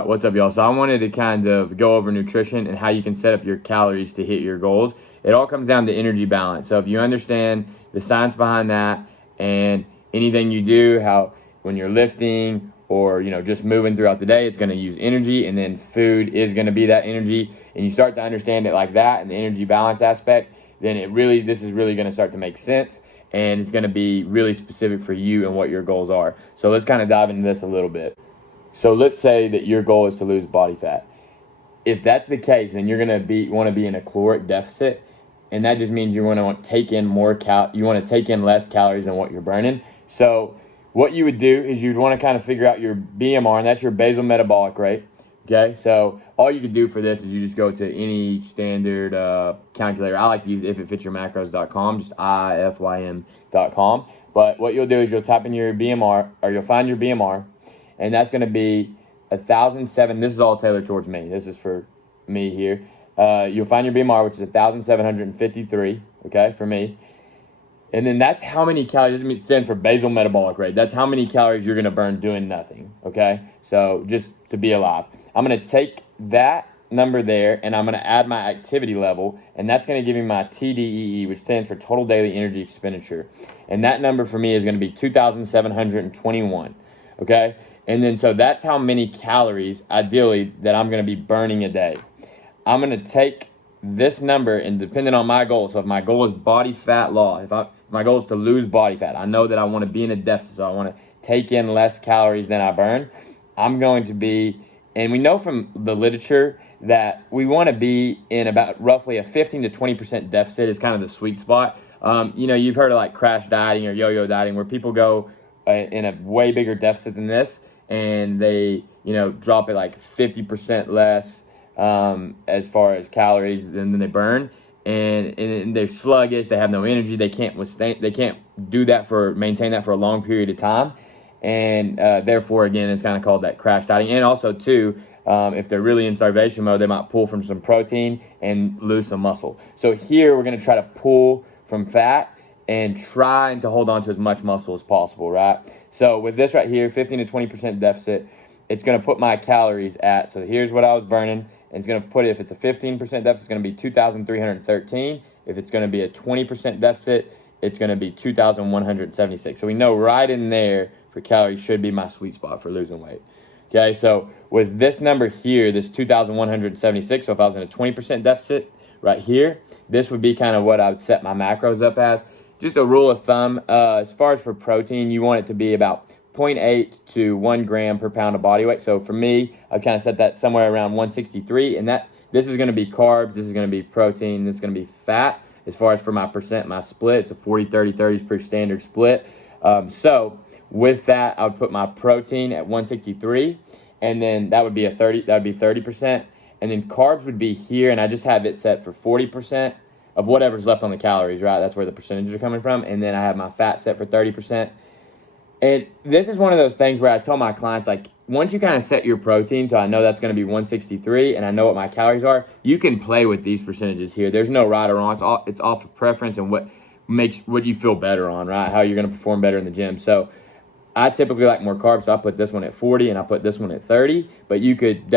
What's up, y'all? So I wanted to kind of go over nutrition and how you can set up your calories to hit your goals. It all comes down to energy balance. So if you understand the science behind that, and anything you do, how when you're lifting or just moving throughout the day, it's going to use energy, and then food is going to be that energy, and you start to understand it like that and the energy balance aspect, then this is really going to start to make sense, and it's going to be really specific for you and what your goals are. So let's kind of dive into this a little bit. So let's say that your goal is to lose body fat. If that's the case, then you're going to want to be in a caloric deficit, and that just means you want to take in less calories than what you're burning. So what you would do is you'd want to kind of figure out your BMR, and that's your basal metabolic rate. Okay, so all you could do for this is you just go to any standard calculator. I like to use ifitfitsyourmacros.com, just ifym.com. But what you'll do is you'll type in your BMR, or you'll find your BMR, and that's going to be 1,007. This is all tailored towards me. This is for me here. You'll find your BMR, which is 1,753, okay, for me. And then that's how many calories, this stands for basal metabolic rate. That's how many calories you're going to burn doing nothing, okay? So just to be alive. I'm going to take that number there, and I'm going to add my activity level, and that's going to give me my TDEE, which stands for total daily energy expenditure. And that number for me is going to be 2,721, okay? And then so that's how many calories, ideally, that I'm going to be burning a day. I'm going to take this number, and depending on my goal, so if my goal is body fat loss, if my goal is to lose body fat, I know that I want to be in a deficit, so I want to take in less calories than I burn. I'm going to be, and we know from the literature that we want to be in about roughly a 15 to 20% deficit is kind of the sweet spot. You've heard of like crash dieting or yo-yo dieting, where people go in a way bigger deficit than this, and they, drop it like 50% less as far as calories than they burn, and they're sluggish, they have no energy, they can't maintain that for a long period of time, and therefore, again, it's kind of called that crash dieting. And also too, if they're really in starvation mode, they might pull from some protein and lose some muscle. So here we're going to try to pull from fat and try to hold on to as much muscle as possible, right? So with this right here, 15 to 20% deficit, it's going to put my calories at, so here's what I was burning, and it's going to put, if it's a 15% deficit, it's going to be 2,313. If it's going to be a 20% deficit, it's going to be 2,176. So we know right in there for calories should be my sweet spot for losing weight. Okay, so with this number here, this 2,176, so if I was in a 20% deficit right here, this would be kind of what I would set my macros up as. Just a rule of thumb, as far as for protein, you want it to be about 0.8 to 1 gram per pound of body weight. So for me, I've kind of set that somewhere around 163, and this is going to be carbs, this is going to be protein, this is going to be fat. As far as for my split, it's a 40-30-30 per standard split. So with that, I would put my protein at 163, and then that would be 30%, and then carbs would be here, and I just have it set for 40% of whatever's left on the calories, right? That's where the percentages are coming from, and then I have my fat set for 30%. And this is one of those things where I tell my clients, like, once you kind of set your protein, so I know that's going to be 163, and I know what my calories are, you can play with these percentages here. There's no right or wrong. It's off of preference and what you feel better on, right? How you're going to perform better in the gym. So I typically like more carbs, so I put this one at 40 and I put this one at 30. But you could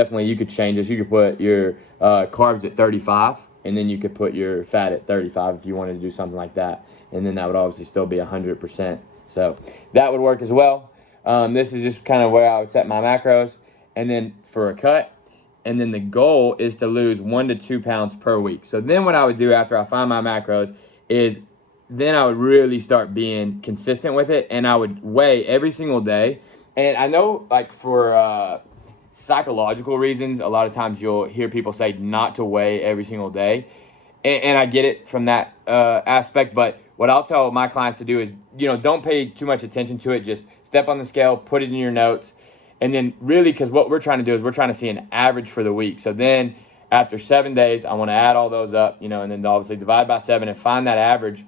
change this. You could put your carbs at 35, and then you could put your fat at 35 if you wanted to do something like that. And then that would obviously still be 100%. So that would work as well. This is just kind of where I would set my macros, and then for a cut. And then the goal is to lose 1 to 2 pounds per week. So then what I would do after I find my macros is then I would really start being consistent with it, and I would weigh every single day. And I know, like, for psychological reasons, a lot of times you'll hear people say not to weigh every single day. And I get it from that aspect, but what I'll tell my clients to do is, don't pay too much attention to it. Just step on the scale, put it in your notes, and then really, because what we're trying to do is we're trying to see an average for the week. So then after 7 days, I want to add all those up, and then obviously divide by 7 and find that average.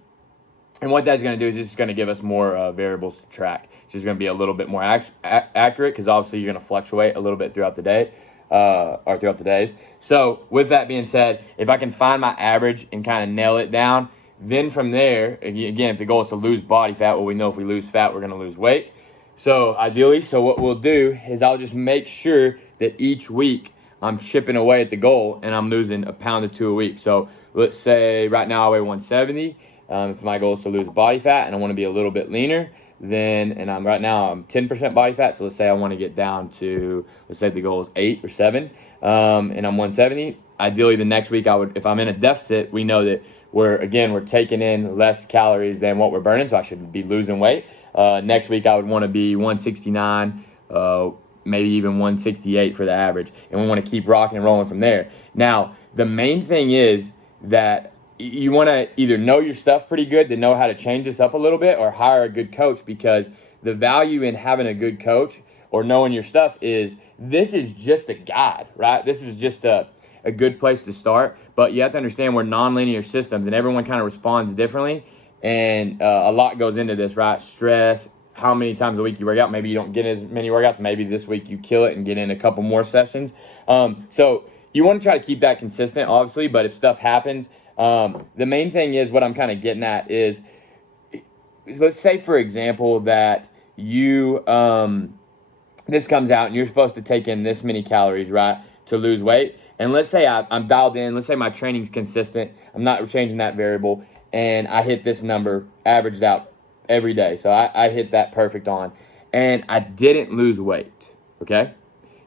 And what that's going to do is it's just going to give us more variables to track. It's just going to be a little bit more accurate, because obviously you're going to fluctuate a little bit throughout the day. Or throughout the days. So with that being said, if I can find my average and kind of nail it down, then from there, again, if the goal is to lose body fat, well, we know if we lose fat, we're going to lose weight. So ideally, what we'll do is I'll just make sure that each week I'm chipping away at the goal and I'm losing a pound or two a week. So let's say right now I weigh 170. If my goal is to lose body fat and I want to be a little bit leaner, then, and right now I'm 10% body fat. So let's say I want to get down to, let's say the goal is 8 or 7, and I'm 170. Ideally the next week if I'm in a deficit, we know that we're taking in less calories than what we're burning. So I should be losing weight. Next week I would want to be 169, maybe even 168 for the average. And we want to keep rocking and rolling from there. Now, the main thing is that you want to either know your stuff pretty good to know how to change this up a little bit, or hire a good coach, because the value in having a good coach or knowing your stuff is this is just a guide, right? This is just a good place to start. But you have to understand we're nonlinear systems and everyone kind of responds differently. And a lot goes into this, right? Stress, how many times a week you work out. Maybe you don't get as many workouts. Maybe this week you kill it and get in a couple more sessions. So you want to try to keep that consistent, obviously, but if stuff happens, the main thing is what I'm kind of getting at is, let's say, for example, that you, this comes out and you're supposed to take in this many calories, right, to lose weight. And let's say I'm dialed in. Let's say my training's consistent. I'm not changing that variable. And I hit this number, averaged out every day. So I hit that perfect on. And I didn't lose weight, okay?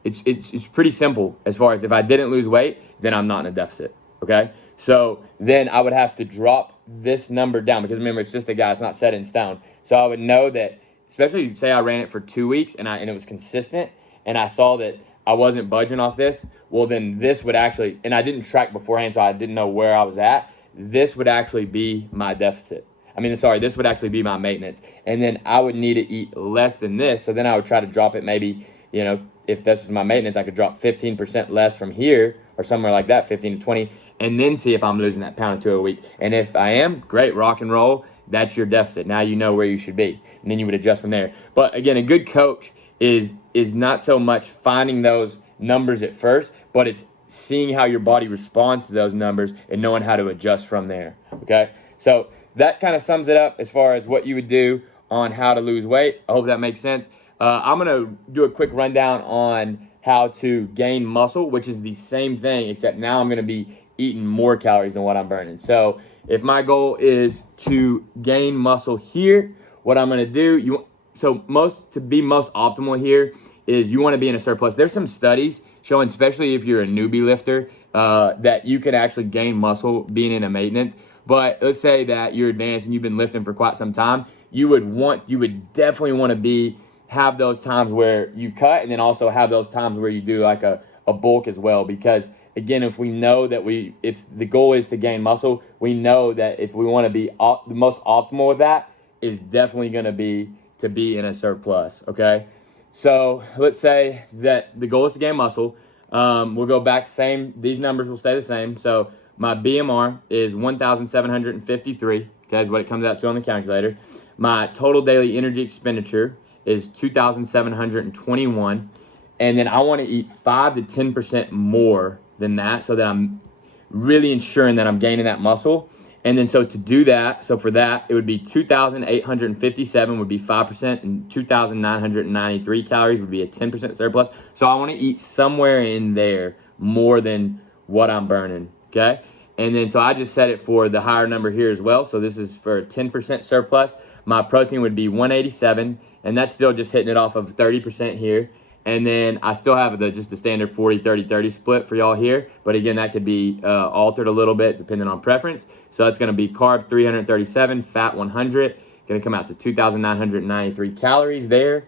It's pretty simple as far as if I didn't lose weight, then I'm not in a deficit, okay? So then I would have to drop this number down, because remember, it's just a guide, it's not set in stone. So I would know that, especially say I ran it for 2 weeks and it was consistent, and I saw that I wasn't budging off this, well then this would actually, and I didn't track beforehand, so I didn't know where I was at, this would actually be my deficit. This would actually be my maintenance. And then I would need to eat less than this, so then I would try to drop it maybe, if this was my maintenance, I could drop 15% less from here, or somewhere like that, 15 to 20, and then see if I'm losing that pound or two a week. And if I am, great, rock and roll. That's your deficit. Now you know where you should be, and then you would adjust from there. But again, a good coach is not so much finding those numbers at first, but it's seeing how your body responds to those numbers and knowing how to adjust from there, okay? So that kind of sums it up as far as what you would do on how to lose weight. I hope that makes sense. I'm going to do a quick rundown on how to gain muscle, which is the same thing, except now I'm going to be eating more calories than what I'm burning. So if my goal is to gain muscle here, what I'm going to do, to be most optimal here is you want to be in a surplus. There's some studies showing, especially if you're a newbie lifter, that you can actually gain muscle being in a maintenance. But let's say that you're advanced and you've been lifting for quite some time, you would definitely want to have those times where you cut, and then also have those times where you do like a bulk as well. Because again, if we know that if the goal is to gain muscle, we know that if we want to be the most optimal with that is definitely going to be in a surplus, okay? So let's say that the goal is to gain muscle. We'll go back, these numbers will stay the same. So my BMR is 1,753, okay, is what it comes out to on the calculator. My total daily energy expenditure is 2,721. And then I want to eat 5 to 10% more than that, so that I'm really ensuring that I'm gaining that muscle. And then so to do that, so for that, it would be 2,857 would be 5%, and 2,993 calories would be a 10% surplus. So I want to eat somewhere in there more than what I'm burning, okay? And then so I just set it for the higher number here as well. So this is for a 10% surplus. My protein would be 187, and that's still just hitting it off of 30% here. And then I still have just the standard 40-30-30 split for y'all here. But again, that could be altered a little bit depending on preference. So that's going to be carbs 337, fat 100. Going to come out to 2,993 calories there.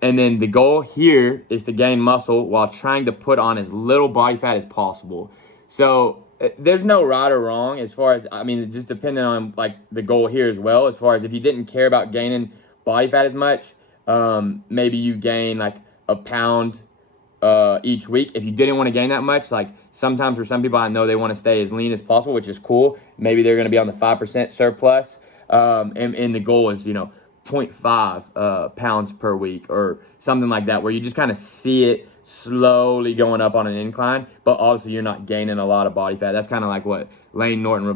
And then the goal here is to gain muscle while trying to put on as little body fat as possible. So there's no right or wrong as far as, just depending on like the goal here as well. As far as if you didn't care about gaining body fat as much, maybe you gain like a pound each week. If you didn't want to gain that much, like sometimes for some people I know they want to stay as lean as possible, which is cool. Maybe they're going to be on the 5% surplus, and the goal is 0.5 pounds per week or something like that, where you just kind of see it slowly going up on an incline, but obviously you're not gaining a lot of body fat. That's kind of like what Lane Norton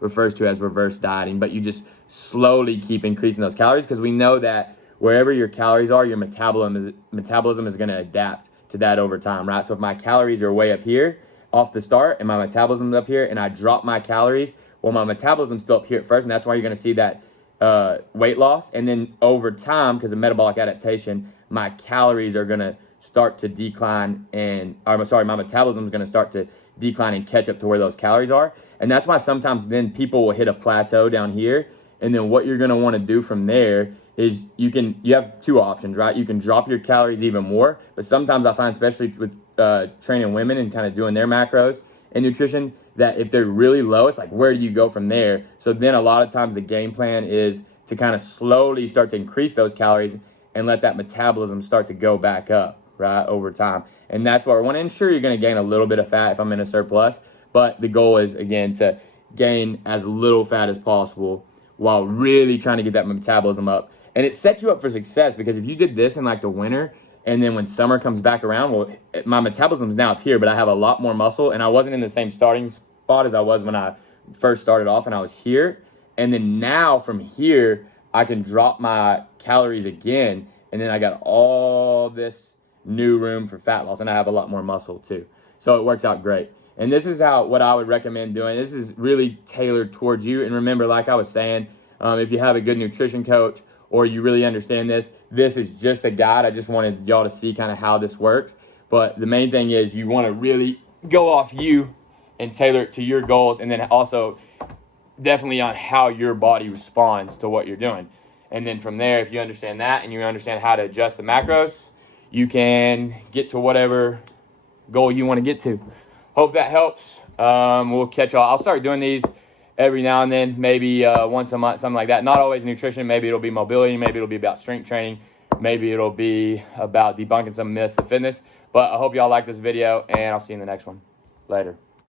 refers to as reverse dieting, but you just slowly keep increasing those calories, because we know that wherever your calories are, your metabolism is going to adapt to that over time, right? So if my calories are way up here off the start and my metabolism's up here and I drop my calories, well, my metabolism's still up here at first, and that's why you're going to see that weight loss. And then over time, because of metabolic adaptation, my calories are going to start to decline, my metabolism is going to start to decline and catch up to where those calories are. And that's why sometimes then people will hit a plateau down here. And then what you're going to want to do from there is you have two options, right? You can drop your calories even more, but sometimes I find, especially with training women and kind of doing their macros and nutrition, that if they're really low, it's like, where do you go from there? So then a lot of times the game plan is to kind of slowly start to increase those calories and let that metabolism start to go back up, right, over time. And that's what I want to ensure you're going to gain a little bit of fat if I'm in a surplus. But the goal is, again, to gain as little fat as possible while really trying to get that metabolism up. And it sets you up for success, because if you did this in like the winter, and then when summer comes back around, well, my metabolism's now up here, but I have a lot more muscle, and I wasn't in the same starting spot as I was when I first started off and I was here. And then now from here, I can drop my calories again, and then I got all this new room for fat loss, and I have a lot more muscle too. So it works out great. And this is what I would recommend doing. This is really tailored towards you. And remember, like I was saying, if you have a good nutrition coach or you really understand this, this is just a guide. I just wanted y'all to see kind of how this works. But the main thing is you want to really go off you and tailor it to your goals, and then also definitely on how your body responds to what you're doing. And then from there, if you understand that and you understand how to adjust the macros, you can get to whatever goal you want to get to. Hope that helps. We'll catch y'all. I'll start doing these every now and then, maybe once a month, something like that. Not always nutrition. Maybe it'll be mobility. Maybe it'll be about strength training. Maybe it'll be about debunking some myths of fitness. But I hope y'all like this video, and I'll see you in the next one. Later.